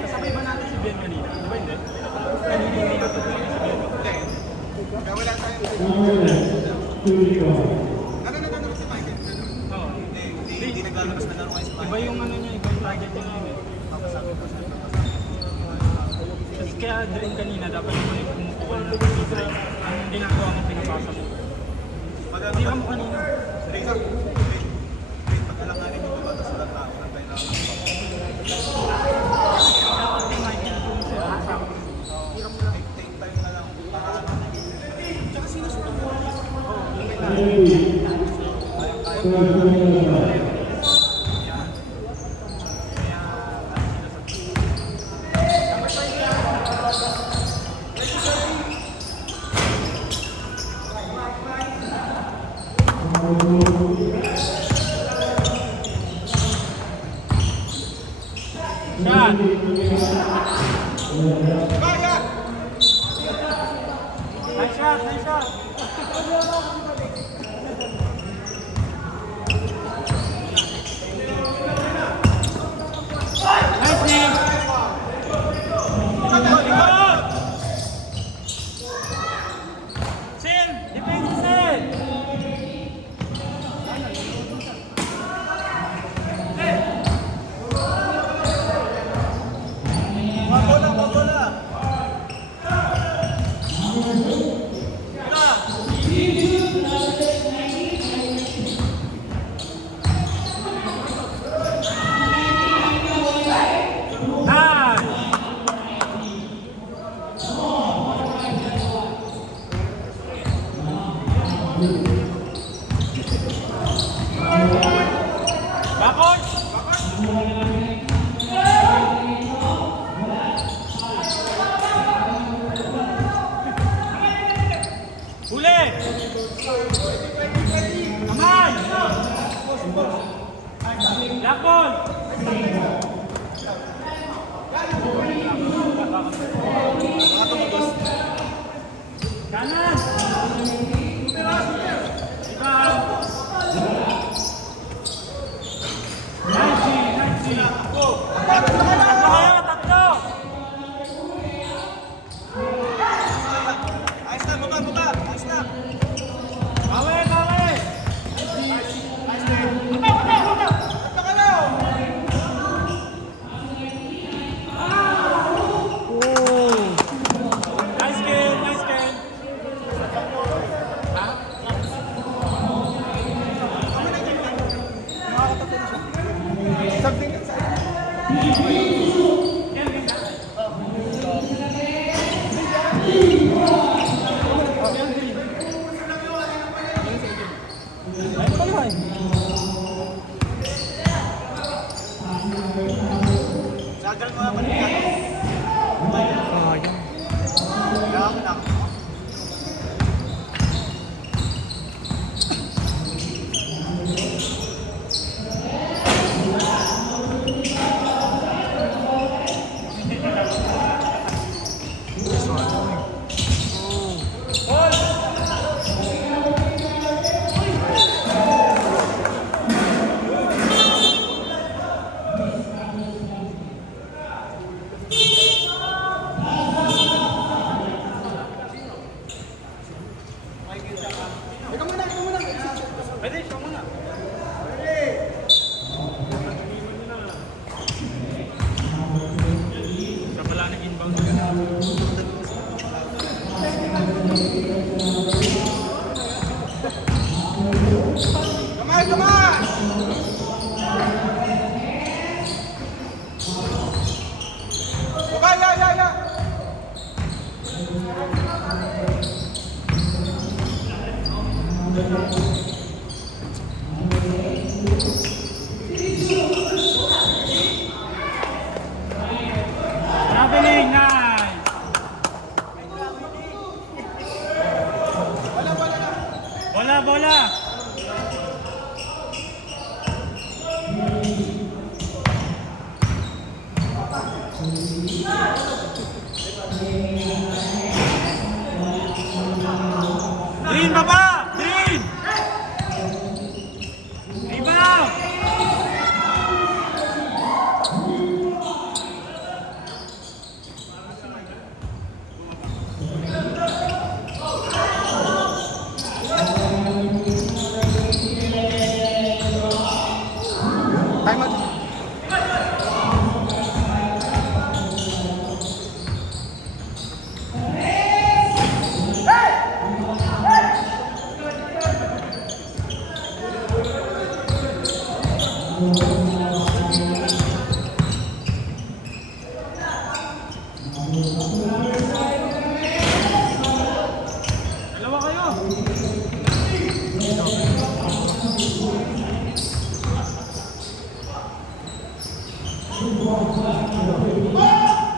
Kasabay ba natin si Ben kanina? Di ba hindi? Kanina hindi natin si Ben. Kaya wala tayong... Ano si Michael? Oo. Hindi naglalabas na laro kayo si Michael. Iba yung ano niya, iba yung target niya ngayon. Kasi kaya drain kanina, dapat mo yung kumukuha na yung drain. Ang ginagawa mo, pinapasa mo. Hindi ka mo kanina. Pagkalanganin yung babatas sa tao, nantay na ako. Take time na lang. Tsaka sinusunod mo. Nice shot, nice shot. Nice team. Sim, defense set. Bola. Lapon! Kanan! Ayos na, baba! Ayos na! Bawi! Sagal mo naman yan.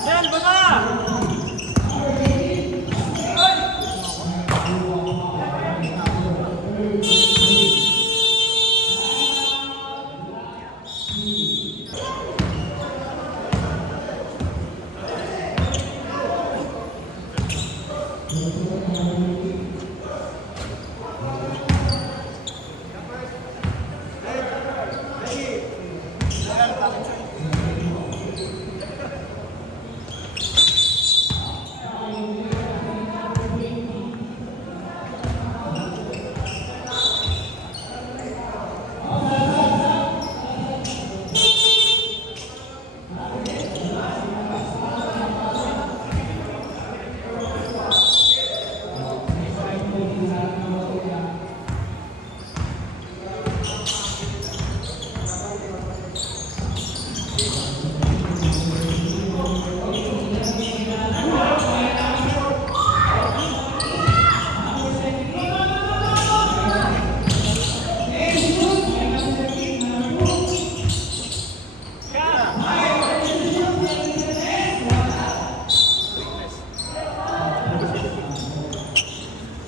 Sel, baba!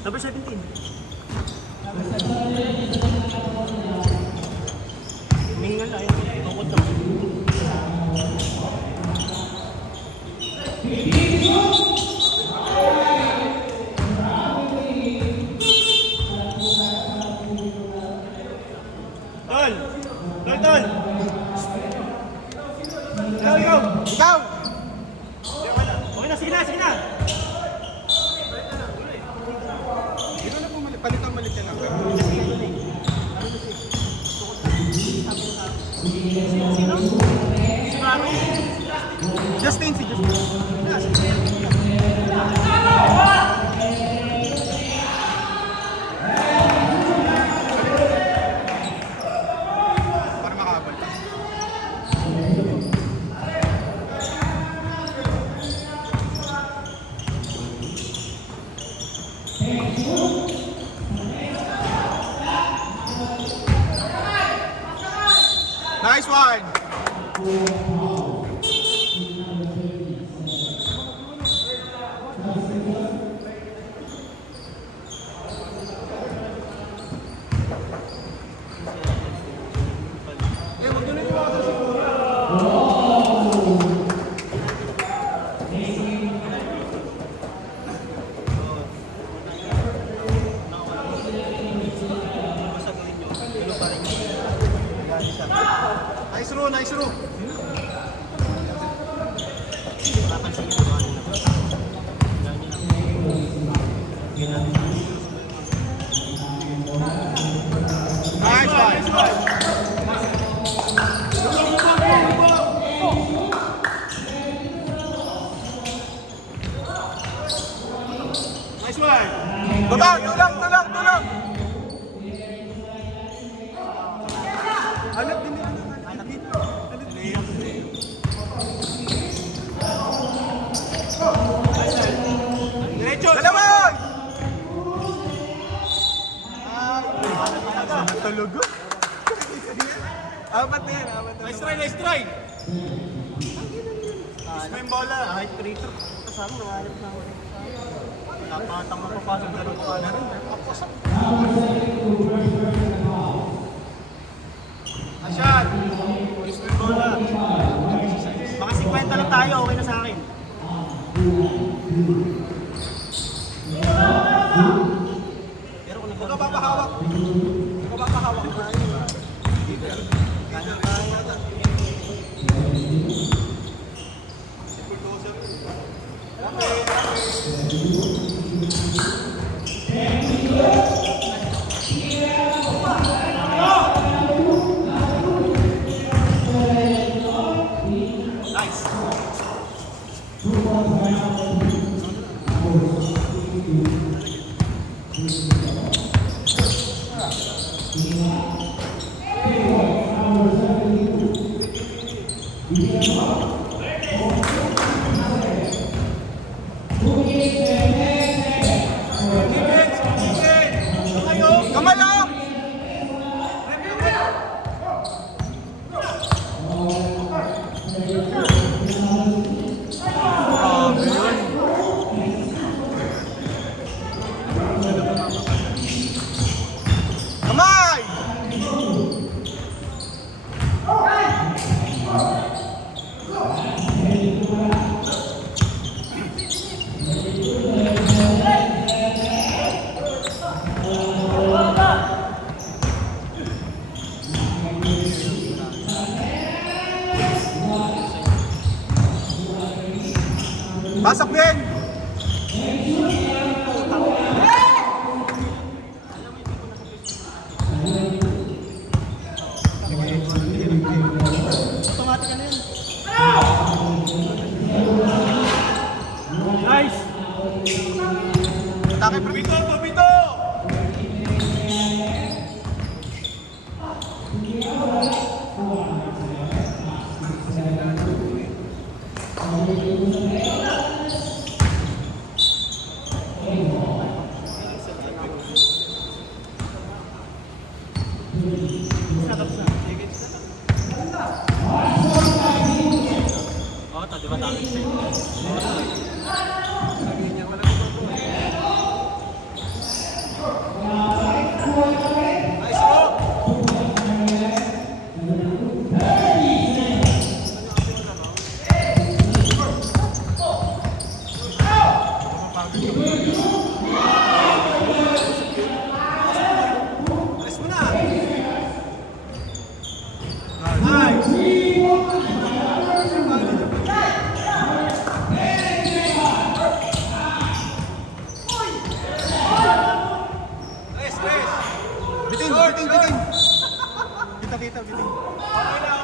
Number 17. Mingal na yun. Tukod na. Tol! Tol, tol! Ikaw, ikaw! Ikaw! Okay na, sige na, sige na! Palitang balik ka lang. Sino? Si Maro? Justin, si Justin. Para makakabal. Nice one! Nice row, nice row. Nice one. Nice one. Tulang, tulang, tulang, tulang. Alat din nila. Diretso! Dalawan! Natulog ko. Apat na yan, apat na. Nice try, nice try! Gusto yung bola. Kahit creator, kasama, nakalip na ako. Napatang mapapasok na rin ko na rin. Asyad! Gusto yung bola. Baka 50 lang tayo, okay na sa akin. Pero kung huwag ka papahawak. Huwag ka papahawak. Kanya kaya. Si Bulldozer. Nice. Kamalong! Pasok Ben! Automatic na yun. Nice! Atake pre. Bito! Bito! Oo, di ba tama sa'yo? Nice bro! Alis mo na! Nice! Nice, nice! Bitin, bitin, bitin! Kita, kita, bitin. Okay na,